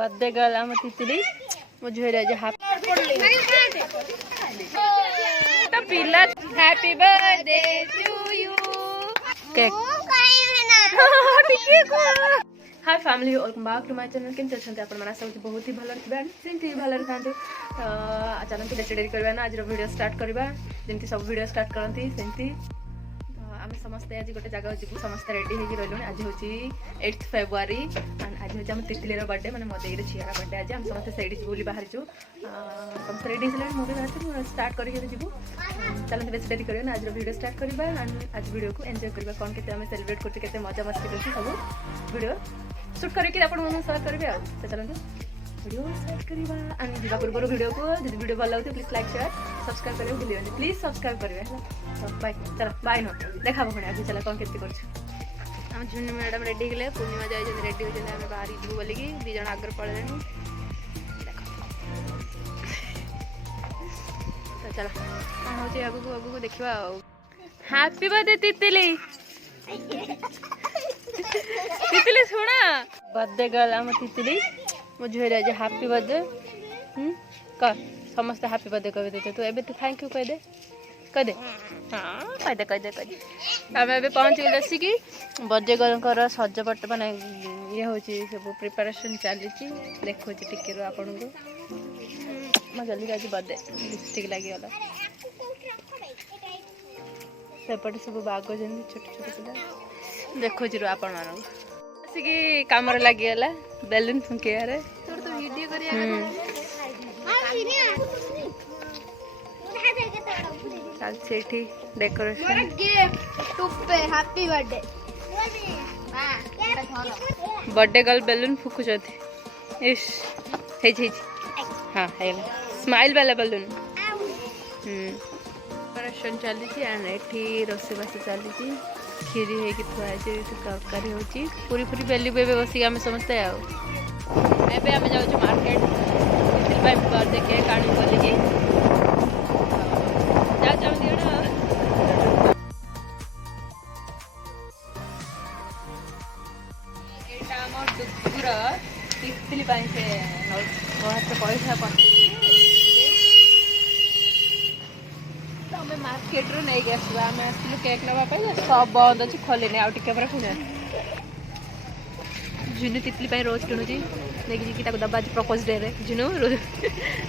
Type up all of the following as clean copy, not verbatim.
Birthday girl आम तितली मो झील आज हाफ तो पिला happy birthday to you cake hi family welcome back to my channel केमती अच्छा आप बहुत ही भल थे भल था चलते बेस डेरी करवा ना आज वीडियो स्टार्ट करवा जमी सब वीडियो स्टार्ट करती सेमती आम समस्ते आज गोटे जगह जीव समस्त रेडी हो रही आज हूँ 8 फेब्रुआरी आज हूँ आम तितलीर बर्थडे मैंने मो देर झीर बर्थडे आज आम समस्त से बुली बाहर समस्त रेडी हो मुझे बाहर स्टार्ट करके जीव चलते बेस डेरी करवा आज वीडियो स्टार्ट करवा आज वीडियो को एंजॉय करवा कौन के सेलिब्रेट करते मजा मस्ती करते सब वीडियो शूट करके सेयार करेंगे चलते वीडियो स्टार्ट करवा एंड जा पूर्व वीडियो को जब वीडियो भल लगे प्लीज लाइक शेयर सब्सक्राइब करेंगे भूलिए प्लीज सब्सक्राइब करेंगे तो बाय चलो बाय नो देखा पुणी आज चला कौन केमती कर झुन्नू मैडम रेडी गले पूर्णिमा जाए रेडी होते आम बाहर जीव बोलिकी दी जन आगे पड़े तो चलो कौन हो आगू आगू देखा हैप्पी बर्थडे तितली तितली शुणा बर्थडे गर्ल आम तितली मो झील आज हैप्पी बर्थडे कर समस्त हैप्पी बर्थडे कह देते तू एबे तू थैंक यू कह दे हाँ कह दे आम ए पहुँच गए आसिकी बर्थडे गर्ल सजपट माने ये हूँ सब प्रिपेरेसन चली देखो टिके रो आपन को मैं जल्दी आज बर्थडे लिपस्टिक लगिगला सेपटे सब बाग जमी छोट छोट पिला देखो रो आपण मान आसिकी कम लगिगला बेलून फुंकेबारे चलती डेकोरेशन बर्थडे गर्ल बेलून फुकुचती इस हाँ स्माइल वाला बेलून डेकोरेशन चली एंड रोषेबास चली खीरी होगी थुआई तरकारी होची पूरी पूरी बेली बस आम समस्ते आए आम जाऊँ मार्केट बर्थडे केक आनी बोलिकी तितली पैसा आम मार्केट रू नहीं आसवा आम आसलु केक नापी सब बंद अच्छी खोलने आउ टे पुणे झुनू तितली रोज किणुची लेकिन दबा आज प्रपोज डे रे झुनू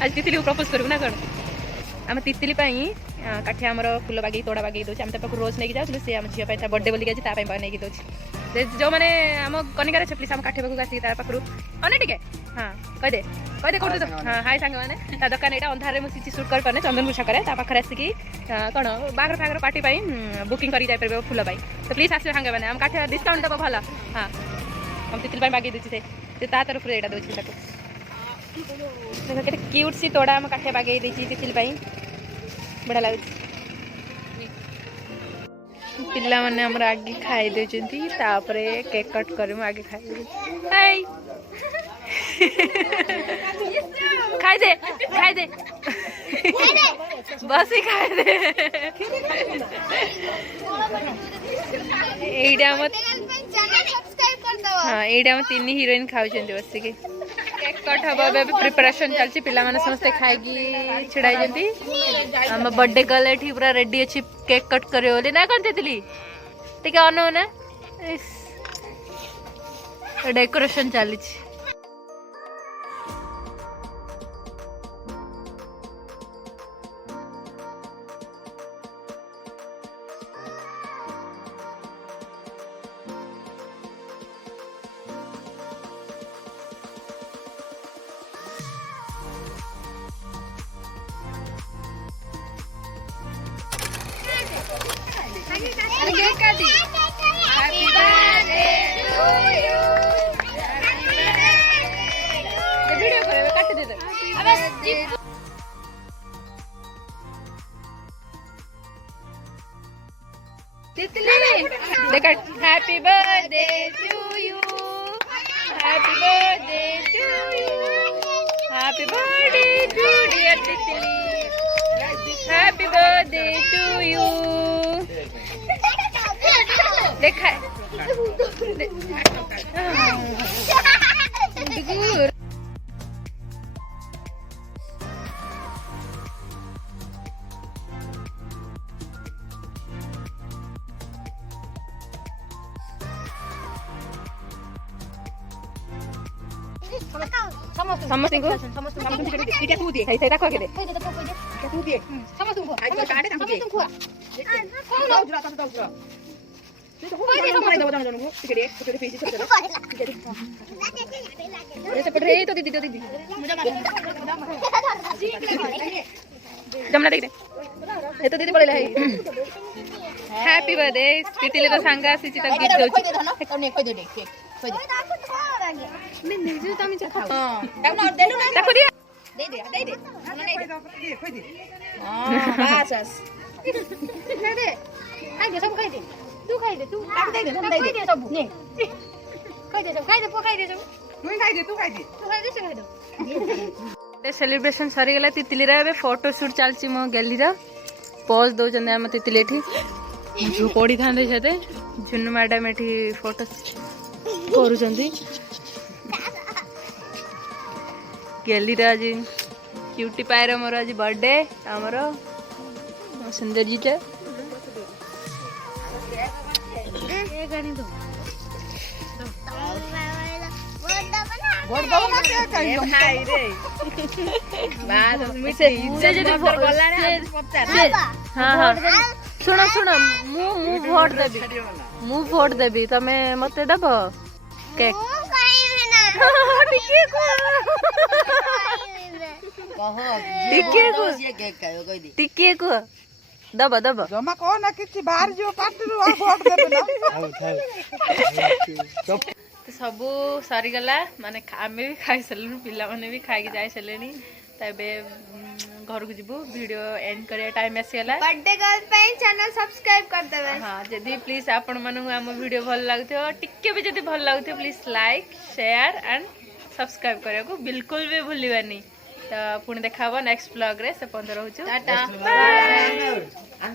आज तितली को प्रपोज करू ना कौन आम तितली काठी आमर फुल बागे तोड़ा बागे दूसरे आम तक रोज नहीं जाऊँ सी आम झील बर्थडे बोलिक आज नहीं दूसरी जो मैंने आम कनिकार अच्छे प्लीज आम काठी पाक आसिक पाखु अने टे हाँ कहीदे कौन तो हाँ हाय सांग मैंने दुकान यहाँ अंधारे मुझे सुट कर चंदन छक पाखे आसिकी कौन बागर फागर पार्टी बुकिंग कर फुल तो प्लीज आस सांग मैंने आम काठी डिस्काउंट दब भल हाँ हम तितली बागे दूसरी से तरफ यहाँ दूसरी के क्यूट सी तोड़ा आम काठिया बागे तितली बढ़िया लगे पिला माने हमर आगे खाई देचंती तापरे केक कट करे मु आगे खाई हाय खाई दे बस ही खाई दे एइडा मत हाँ एइडा हम तीन हीरोइन खाउचंती बस के केक कट हम बे प्रिपरेशन चलची पिला माने समस्त खाई छिड़ाई जंती हम बर्थडे गर्ल एठी पूरा रेडी अछि केक कट करे बोली ना कौन तितली टिके अनो ना डेकोरेशन चली happy birthday to you video करे काट दे तितली देख happy birthday to you happy birthday to you happy birthday to dear Titli happy birthday to you देखा ସମସ୍ତଙ୍କୁ ଏଇଟା ତୁ ଦେ ସେଇଟା କହିଦେ ଏଇଟା ତୁ ଦେ ସମସ୍ତଙ୍କୁ ଆଇ ତ କାଟେ ତାଙ୍କୁ ଦେ ଖୁଆ ଦଉରା ତାକୁ ଦଉରା ତୁ ତ ହୁଏ ଦବ ଜଣକୁ ଟିକେ ପିସି ଛୋଟ ସେପଟେ ଏଇ ତ ଦିଦି जमना देख हे तो दीदी पळेला हे हैप्पी बर्थडे तितीले तो सांगा सिची तक गीत दउची खोइ दे मैं निजु तमी से खा हां देलु ना ताको दिया दे खोइ दे हां बस खाइ दे सब खाइ दे तू खाइ दे तू दे खाइ दे सब ने खाइ दे सब मुई खाइ दे तू खाइ दे से खाइ दे सेलिब्रेशन सरी गला तितली रे बे फोटो शूट चलची मो गैलरी रा पोज दो जने हम तितली एठी जो पड़ी थांदे छते जुन्नू मैडम एठी फोटो करू जंदी गैलरी रा जी क्यूटी पायर मोर आज बर्थडे हमर सुंदर जी चे ए गानी दो गोड़ दो ना के कहि भाई रे बात से जदी गला रे हां हां सुनो सुनो मु वोट देबी तमे मते दबो केक टिके को टिके को दबो जमा को ना किछि बाहर जो पार्टी रो वोट देबे ना सबू सरीगला माने आम भी खाई सारू पिला माने भी खाई जाए सारे तबे घर को जीवु वीडियो एंड करिया टाइम आसीगला बर्थडे गर्ल पे चैनल सब्सक्राइब कर देबे हां जदी प्लीज आपण मानु हम वीडियो भल लागथो टिके भी जदी भल लागथो please like share and subscribe करिया को बिल्कुल भी भूलिबानी तो पुणी देखाबो नेक्स्ट ब्लॉग रे से 15 रहउछु टाटा बाय।